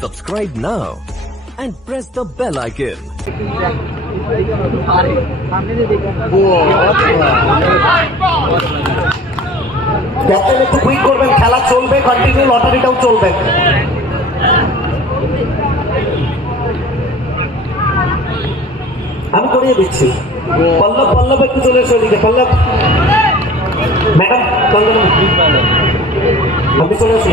Subscribe now and press the bell icon. Quick করবেন খেলা চলবে কন্টিনিউ লটারিটাও চলবে আমি করিয়ে দিচ্ছি। পল্লব পল্লব, একটু চলে এসো এদিকে। পল্লব। ম্যাডাম, পল্লব আপনি চলে আসুন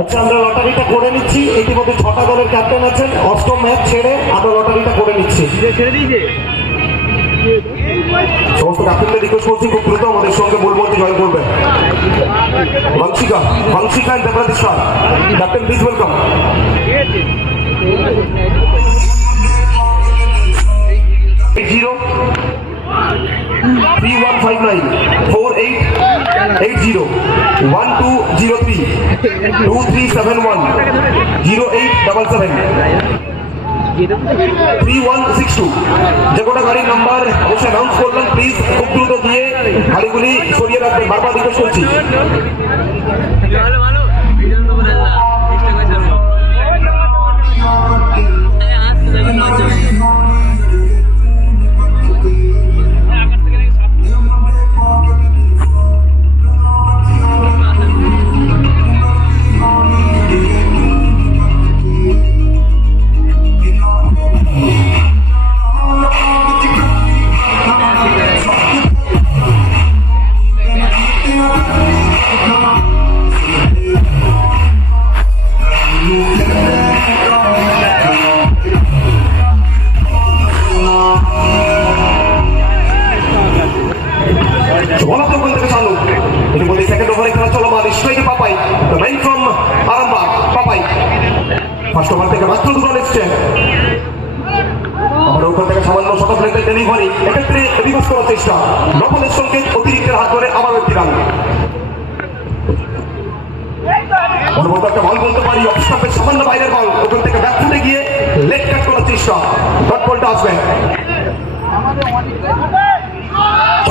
আচ্ছা আমরা লটারিটা করে নিচ্ছি। ইতিমধ্যে ছটা দলের ক্যাপ্টেন আছেন। অষ্টম ম্যাচ ছেড়ে আমরা লটারিটা করে নিচ্ছি। সমস্ত ক্যাপ্টেনদের রিকোয়েস্ট করছি, খুব দ্রুত আমাদের সঙ্গে মূল মঞ্চে জয়েন করবেন। Banshika Banshika দেবরাদিশা captain please welcome to three seven one zero eight double seven three one six two যে কোটা গাড়ির নাম্বার অবশ্যই অ্যানাউন্স করবেন প্লিজ খুব দ্রুত গিয়ে গাড়িগুলি সরিয়ে রাখবেন, বারবার রিকোয়েস্ট করছি। ভালো ভালো স্ট্রাইকে Papai the from Arambagh, Papai. First over থেকে মাত্র দুটো এসছে। আমরা ওখান থেকে সামান্য শতক লেগের ডেলিভারি এক্ষেত্রে রিভার্স করার চেষ্টা। নকলের সংকেত অতিরিক্তের হাত ধরে আবার একটি রান অনুভব একটা বল বলতে পারি, অফস্টাপের সামান্য বাইরের বল ওখান থেকে ব্যাক গিয়ে লেগ কাট করার চেষ্টা। ডট বলটা আসবে।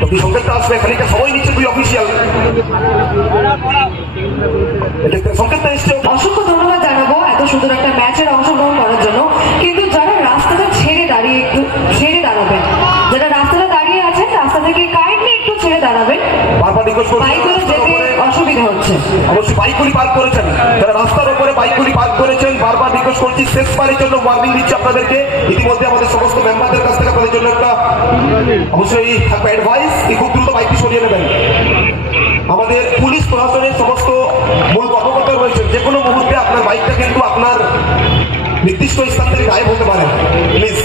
তো সংকেতটা আসবে খানিকটা সময় নিচ্ছে দুই অফিসিয়াল সংকেতটা এসছে অসংখ্য ধন্যবাদ জানাব এত সুন্দর একটা ম্যাচের অংশগ্রহণ করার জন্য। কিন্তু যারা রাস্তাটা ছেড়ে দাঁড়িয়ে একটু ছেড়ে দাঁড়াবেন যারা রাস্তাটা দাঁড়িয়ে আছেন রাস্তা থেকে কাইন্ডলি একটু ছেড়ে দাঁড়াবেন। বাইকগুলো যেতে অসুবিধা হচ্ছে। অবশ্যই বাইকগুলি পার্ক করেছেন। যারা রাস্তার উপরে বাইকগুলি করেছেন, বারবার রিকোয়েস্ট করছি, শেষবারের জন্য ওয়ার্নিং দিচ্ছি আপনাদেরকে। ইতিমধ্যে আমাদের সমস্ত মেম্বারদের কাছ থেকে আপনাদের জন্য একটা, অবশ্যই থাকবে অ্যাডভাইস এই খুব দ্রুত বাইকটি সরিয়ে নেবেন। আমাদের পুলিশ প্রশাসনের সমস্ত মূল কর্মকর্তা রয়েছেন, যে কোনো মুহূর্তে আপনার বাইকটা কিন্তু আপনার নির্দিষ্ট স্থান থেকে গায়েব হতে পারে। প্লিজ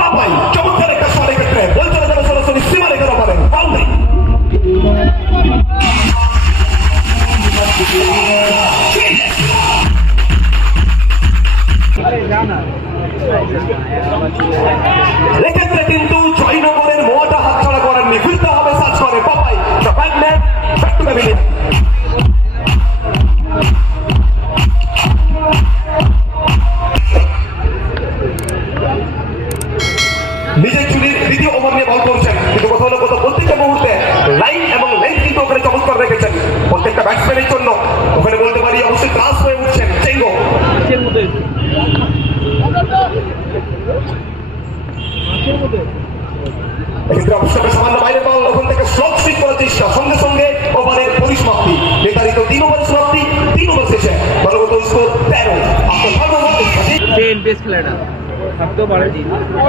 বাবাই চমৎকার একটা শট এক্ষেত্রে বল চলে যাবে সরাসরি সীমা রেখে পারেন এক্ষেত্রে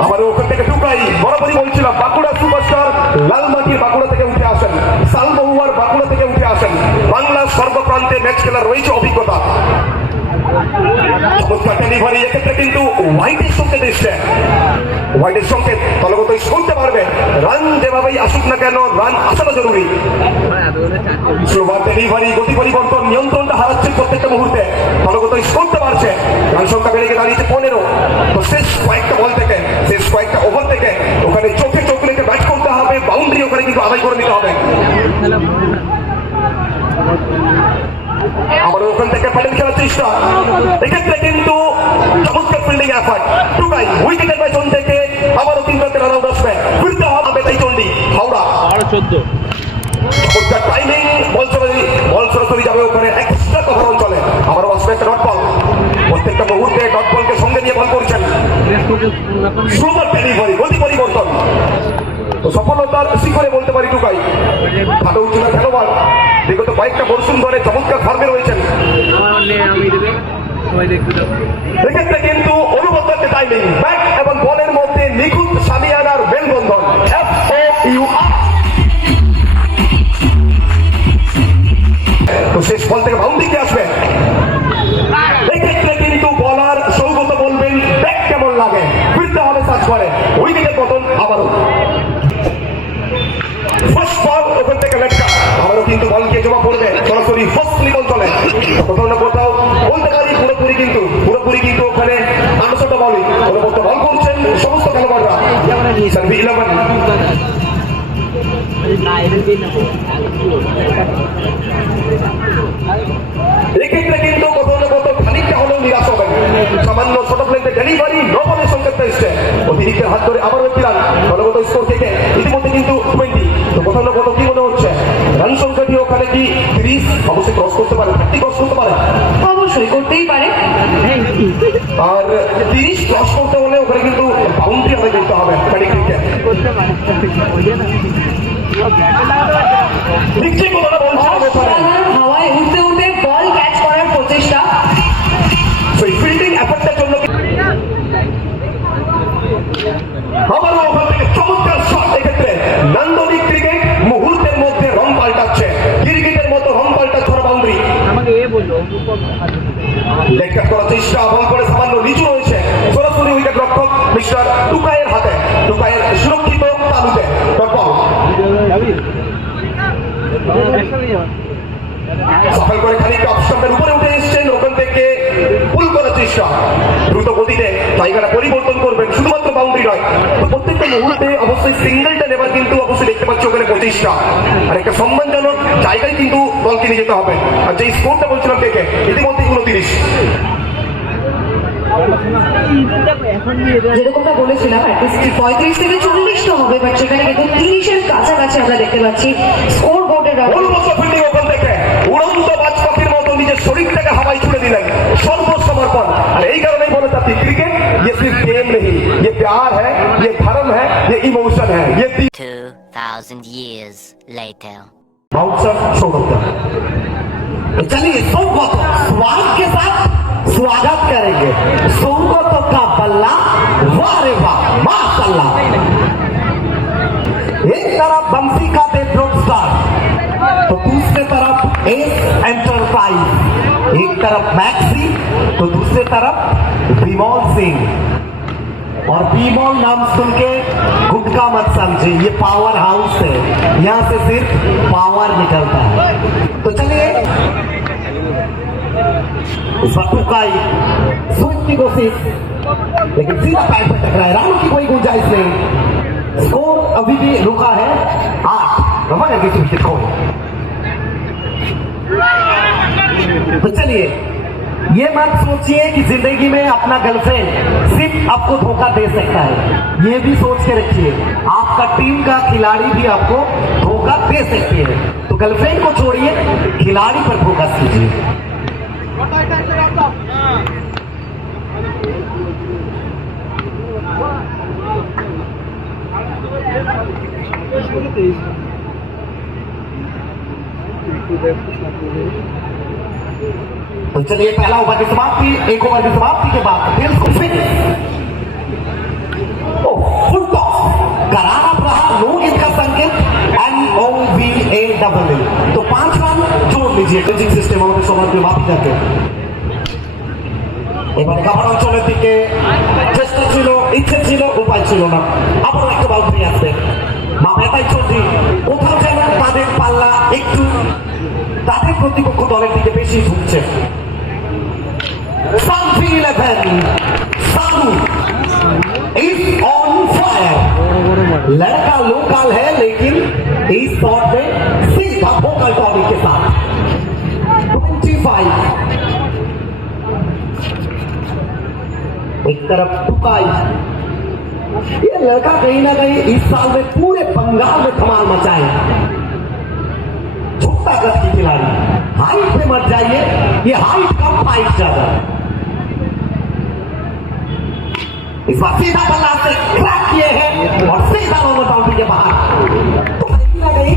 আমার ওখান থেকে ঢুকাই বরাবরই বলছিলাম বাঁকুড়া সুপারস্টার লালমাটির বাঁকুড়া থেকে উঠে আসেন সালমহুয়ার বাঁকুড়া থেকে উঠে আসেন বাংলার সর্বপ্রান্তে ম্যাচ খেলার রয়েছে অভিজ্ঞতা। চমৎকার ডেলিভারি এক্ষেত্রে কিন্তু হোয়াইটের সংকেত এসছে হোয়াইটের সংকেত দলগত করতে পারবে রান যেভাবেই আসুক না কেন রান আসাটা জরুরি। ডেলিভারি গতি পরিবর্তন নিয়ন্ত্রণটা হারাচ্ছে প্রত্যেকটা মুহূর্তে দলগত করতে পারছে রান সংখ্যা বেড়ে গিয়ে দাঁড়িয়েছে পনেরো। তো শেষ কয়েকটা বল থেকে, শেষ কয়েকটা ওভার থেকে ওখানে চোখে চোখ রেখে ব্যাট করতে হবে বাউন্ডারি ওখানে কিন্তু আদায় করে নিতে হবে। আবার ওখান থেকে প্যাটেল খেলার চেষ্টা। এক্ষেত্রে কিন্তু চমৎকার ফিল্ডিং এফার্ট টুকাই উইকেটের পেছন থেকে আবারও তিন রাতে রান আসবে ফিরতে হবে তাই চন্ডি হাওড়া। আরও চোদ্দ। সুন্দর ডেলিভারি গতি পরিবর্তন। তো সফলতার শিখরে বলতে পারি টুকাই। ভালো না খেলোয়াড়, বিগত কয়েকটা বর্ষণ ধরে চমৎকার ফর্মে রয়েছেন। নেই এক্ষেত্রে কিন্তু অনুবদ্ধ একটা টাইমিং ব্যাট এবং বলের মধ্যে নিখুঁত সামিয়ানার মেলবন্ধন। তো শেষ বল থেকে বাউন্ডারি কে আসবে এক্ষেত্রে কিন্তু বলার সৌগত বলবেন ব্যাট কেমন লাগে ফিরতে হবে সার্চ করে উইকেটের পতন আবারও ফার্স্ট বল ওখান থেকে লেটকা আবারও কিন্তু বল গিয়ে জমা পড়বে সরাসরি ফার্স্ট নিকল চলে কোথাও না কোথাও বলতে পারি পুরোপুরি কিন্তু পুরোপুরি কিন্তু ওখানে আনসটা বলই অনুবদ্ধ বল করছেন না এক্ষেত্রে কিন্তু কোথাও না কোথাও খানিকটা হলেও নিরাশ হবেন সামান্য ছোট প্লেতে ডেলিভারি নবলের সংকেতটা এসছে অতিরিক্তের হাত ধরে আবারও একটি দলগত স্কোর থেকে ইতিমধ্যে কিন্তু টোয়েন্টি তো কোথাও না কোথাও কি মনে হচ্ছে রান সংখ্যাটি ওখানে কি তিরিশ অবশ্যই ক্রস করতে পারে থার্টি ক্রস করতে পারে অবশ্যই করতেই পারে আর তিরিশ ক্রস করতে ওখানে কিন্তু বাউন্ডারি আদায় করতে হবে ব্যাটিং ক্রিকেট দেখছি কথাটা বলছিলাম হাওয়ায় উঠতে উঠতে বল ক্যাচ করার প্রচেষ্টা। ফিল্ডিং এফার্টটার জন্য আবারও ওখান থেকে চমৎকার শট এক্ষেত্রে। নান্দনিক ক্রিকেট মুহূর্তের মধ্যে রং পাল্টাচ্ছে। ক্রিকেটের মতো রং পাল্টাচ্ছে বাউন্ডারি আমাকে এ বলল অনুপম করার চেষ্টা টুকায়ের হাতে টুকায়ের সুরক্ষিত তালুতে। সফল করে খানিকটা অপশনের উপরে উঠে এসেছেন ওখান থেকে পুল করার চেষ্টা দ্রুত গতিতে জায়গাটা পরিবর্তন করবেন, শুধুমাত্র বাউন্ডারি নয়। প্রত্যেকটা মুহূর্তে অবশ্যই সিঙ্গেলটা নেবার কিন্তু অবশ্যই দেখতে পাচ্ছি ওখানে পঁচিশটা আর একটা সম্মানজনক জায়গায় কিন্তু দলকে নিয়ে যেতে হবে। আর যে স্কোরটা বলছিলাম দেখে ইতিমধ্যে উনত্রিশ দেখো এখন নিয়ে দেয় যেরকমটা বলেছিলাম অ্যাটলিস্ট পঁয়ত্রিশ থেকে চল্লিশ তো হবে বাট সেখানে কিন্তু তিরিশের কাছাকাছি আমরা দেখতে পাচ্ছি স্কোর বোর্ডের অনুমত ফিল্ডিং ওখান থেকে উড়ন্ত বাজ পাখির মতো নিজের শরীরটাকে হাওয়ায় ছুড়ে দিলেন সর্বসমর্পণ আর এই কারণেই বলে যাচ্ছি ক্রিকেট ये सिर्फ गेम नहीं ये प्यार है ये धर्म है ये इमोशन है ये 2,000 years later. बाउंसर Saugat तो को सौगत स्वाद के साथ स्वागत करेंगे। सौगत का बल्ला वाह रे वाह एक तरफ़ बंसी का दे ड्रॉप तो दूसरे तरफ़ एस एंटरप्राइज एक तरफ़ मैक्सी तो दूसरे तरफ़ विमोल सिंह और बीमोल नाम सुन के गुटका मत समझे ये पावर हाउस है। यहाँ से सिर्फ़ पावर निकलता है। तो चलिए इस वक्त का स्विच की कोशिश। लेकिन सीधा पैर पर टकराए राउंड की कोई गुंजाइश नहीं। स्कोर अभी भी रुका है आठ। रमन अभी सुरक्षित तो चलिए, ये मत सोचिए कि ज़िंदगी में अपना गर्लफ्रेंड सिर्फ़ आपको धोखा दे सकता है। ये भी सोच के रखिए। आपका टीम का खिलाड़ी भी आपको धोखा दे सकती है। तो गर्लफ्रेंड को छोड़िए, खिलाड़ी पर फोकस कीजिए। तो चलिए, पहला ओवर की समाप्ति, एक ओवर की समाप्ति के बाद फिर टॉस करारा रहा नो इनका संकेत N O B A double तो पांच रन जोड़ लीजिए কোচিং সিস্টেম আমাদের সবাইকে মাপি থাকে এবার কাবার অঞ্চলের দিকে চেষ্টা ছিল ইচ্ছে ছিল উপায় ছিল না আবারও একটা বাউন্ডারি আসবে মা মেতাই চৌধুরী কোথাও যেন তাদের পাল্লা একটু তাদের প্রতিপক্ষ দলের দিকে বেশি ঢুকছে something eleven Sadhu is on fire लड़का लोकल है लेकिन इस शॉट में एक तरफ़ टुकाई ये लड़का कहीं ना कहीं इस साल में पूरे बंगाल में धमाल मचाए। छोटा कद की खिलाड़ी। हाइट पे मत जाइए। ये हाइट कम फाइट ज़्यादा। इस बार सीधा बल्ला से क्रैक किए हैं और सीधा नॉर्मल बाउंड्री के बाहर। तो कहीं ना कहीं